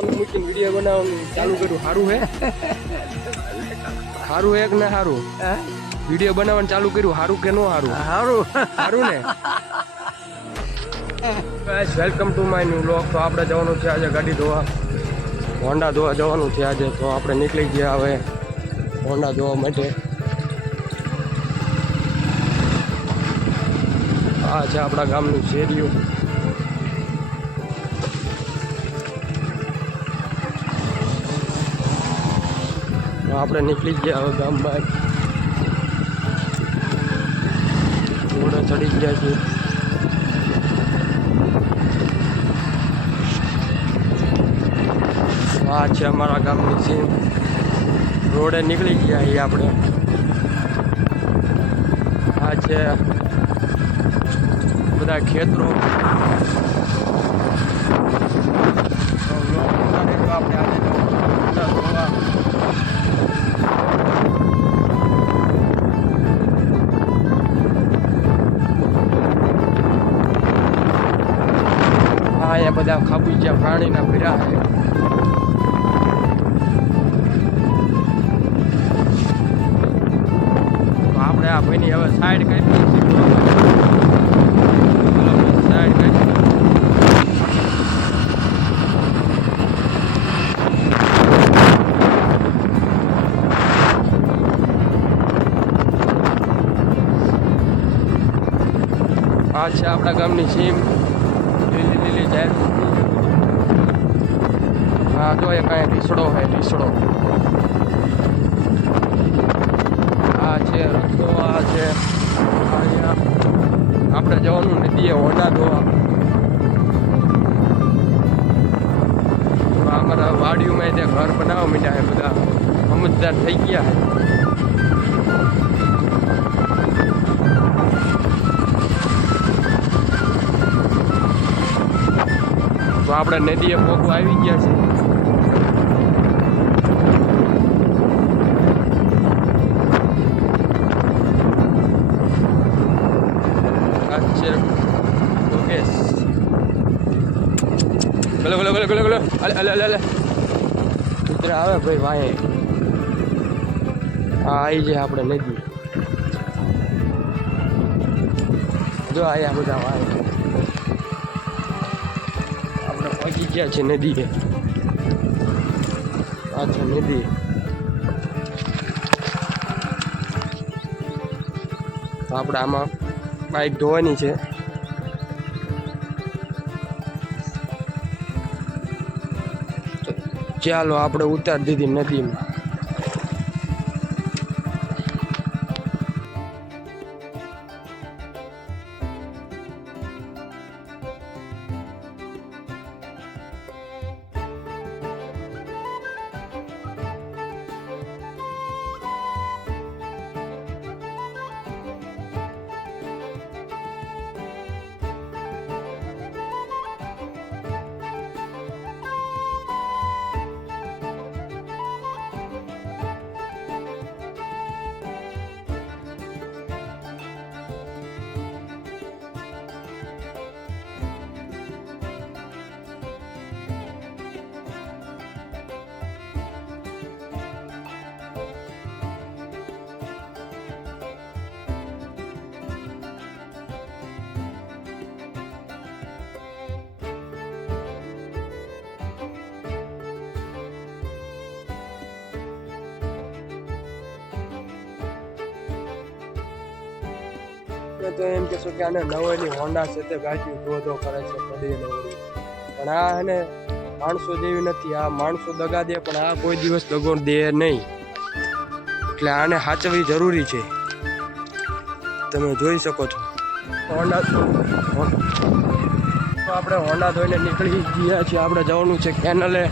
Phone મૂકીને video બનાવવાનું ચાલુ કર્યું. સારું હે? સારું હે કે ના સારું? વિડીયો બનાવવાનું ચાલુ કર્યું. સારું કે નો સારું? સારું સારું ને? Guys welcome to my new vlog. તો આપણે જવાનું છે આજે ગાડી ધોવા, હોન્ડા ધોવા જવાનું છે આજે. તો આપણે નીકળી ગયા હવે હોન્ડા ધોવા માટે. આ છે આપણા ગામનું શેરીયું. આપણે નીકળી ગયા હવે ગામ બહાર. ઘોડા ચડી ગયા છે. આ છે અમારા ગામની સીમ. રોડે નીકળી ગયા એ આપણે. આ છે બધા ખેતરો. આપણે આજે અહીંયા બધા ખાબુચિયા પ્રાણીના ભર્યા છે. આપણે આ ભાઈની હવે સાઈડ કાઢી સાઈડ કાઢી. આ છે આપણા ગામની સીમ. લીલી લીલી જાય. હા તો એ કાંઈ ઢીસડો હોય ઢીસડો. આ છે રસ્તો. આ છે અહીંયા આપણે જવાનું નદીએ હોન્ડા ધોવા. અમારા વાડીઓમાં ત્યાં ઘર બનાવવા માંડ્યા છે બધા. સમજદાર થઈ ગયા છે. તો આપણે નદીએ પોગવા આવી ગયા છે. ગલો ગલો ગલો ગલો ગલો. અલે અલે અલે અલે કુતરા આવે ભાઈ વાહે. આ આવી જાય આપણે નદી. જો આયા બધા વાહે. આપણે પહોંચી ગયા છે નદીએ. આ છે નદી. તો આપણે આમાં બાઈક ધોવાની છે. ચાલો આપણે ઉતારી દીધી નદીમાં. તો એમ કહેશો કે આને નવેલી હોન્ડા છે તે ગાડી ધો કરે છે પડી નવડી. પણ આ એને માણસો જેવી નથી. આ માણસો દગા દે પણ આ કોઈ દિવસ દગો દે નહીં. એટલે આને સાચવવી જરૂરી છે. તમે જોઈ શકો છો હોન્ડા. તો આપણે હોન્ડા ધોઈને નીકળી ગયા છીએ. આપણે જવાનું છે કેનલે.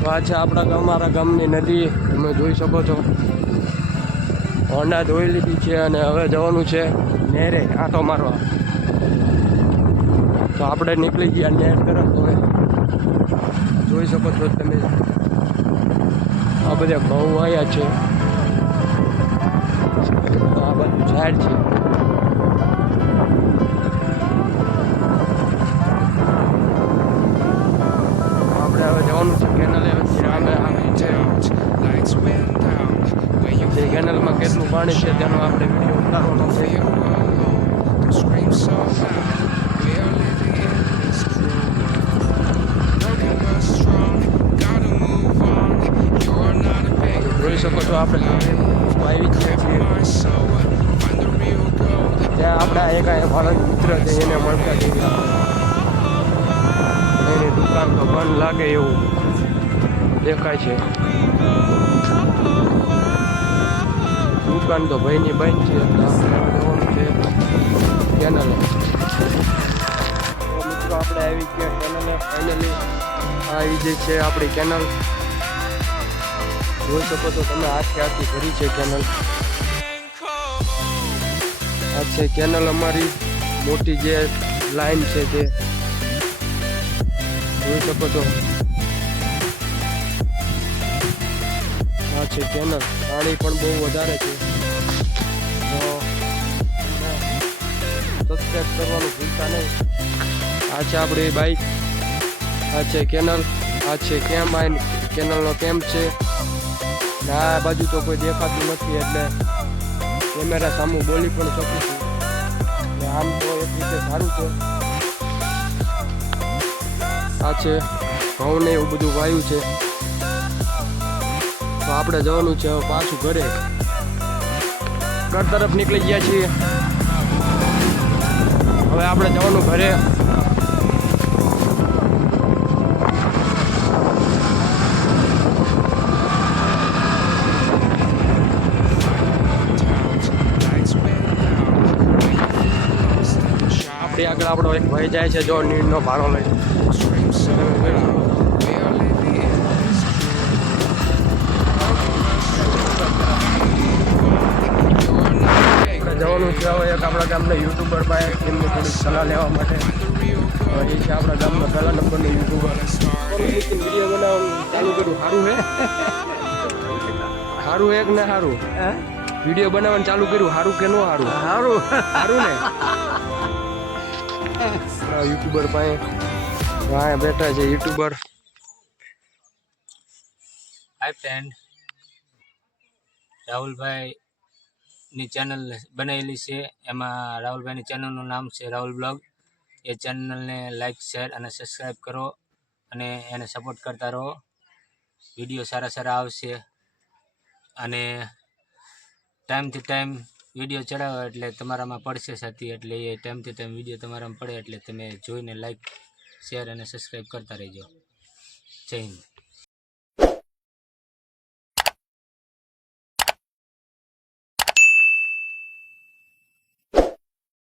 તો આ છે આપણા અમારા ગામની નદી. તમે જોઈ શકો છો. હોન્ડા ધોઈ લીધી છે અને હવે જવાનું છે નહેરે આંટો મારવા. તો આપણે નીકળી ગયા નહેર તરફ. હવે જોઈ શકો છો તમે આ બધા ઘઉં આવ્યા છે. આ બધું ઝાડ છે. આપણે હવે જવાનું છે પાણી છે તેનો આપણે વિડીયો ઉતારવાનો છે. જોઈ શકો છો આપણે આવી છીએ ત્યાં આપણા એક મારા મિત્ર છે એને મળતા જઈએ. એની દુકાન તો બંધ લાગે એવું દેખાય છે. દુકાન તો ભાઈની બંધ છે એટલે આપણે જવાનું છે કેનલે. મિત્રો આપણે આવી ગયા કેનલે ફાઇનલી. આવી જે છે આપણી કેનલ જોઈ શકો છો તમે. આખી ભરી છે કેનલ. આ છે કેનલ અમારી મોટી જે લાઈન છે તે જોઈ શકો છો. આ છે કેનલ. પાણી પણ બહુ વધારે છે તો સબસ્ક્રાઈબ કરવાનું ભૂલતા નહીં. આ છે આપણી બાઇક. આ છે કેનલ. આ છે કેમ્પ. આ કેનલનો કેમ્પ છે. આ બાજુ તો કોઈ દેખાતું નથી એટલે કેમેરા સામુ બોલી પણ શકું છું. આમ તો એક રીતે સારું છે. આ છે ઘઉં ને એવું બધું વાયુ છે. તો આપણે જવાનું છે હવે પાછું ઘરે. ઘર તરફ નીકળી ગયા છીએ. હવે આપણે જવાનું ઘરે. આગળ આપણો એક ભાઈ જાય છે જો નીરનો ભાડો લઈ. જવાનું છે હવે એક આપણા ગામના યુટ્યુબર પાસે એમની થોડીક સલાહ લેવા માટે. એ છે આપણા ગામનો પહેલા નંબરનો યુટ્યુબર. વિડીયો બનાવવાનું ચાલુ કર્યું. સારું હે સારું એક ને સારું વિડીયો બનાવવાનું ચાલુ કર્યું. સારું કે ન સારું? સારું સારું ને. યુટ્યુબર પાસે હા બેઠા છે યુટ્યુબર. હાય ફ્રેન્ડ, રાહુલભાઈની ચેનલ બનાવેલી છે. એમાં રાહુલભાઈની ચેનલનું નામ છે રાહુલ બ્લોગ. એ ચેનલને લાઈક શેર અને સબસ્ક્રાઈબ કરો અને એને સપોર્ટ કરતા રહો. વિડીયો સારા સારા આવશે અને ટાઈમથી ટાઈમ વિડીયો ચડાવો એટલે તમારામાં પડશે સાથી. એટલે એ ટાઈમથી ટાઈમ વિડીયો તમારામાં પડે એટલે તમે જોઈને લાઈક શેર અને સબસ્ક્રાઈબ કરતા રહેજો. જય હિન્દ.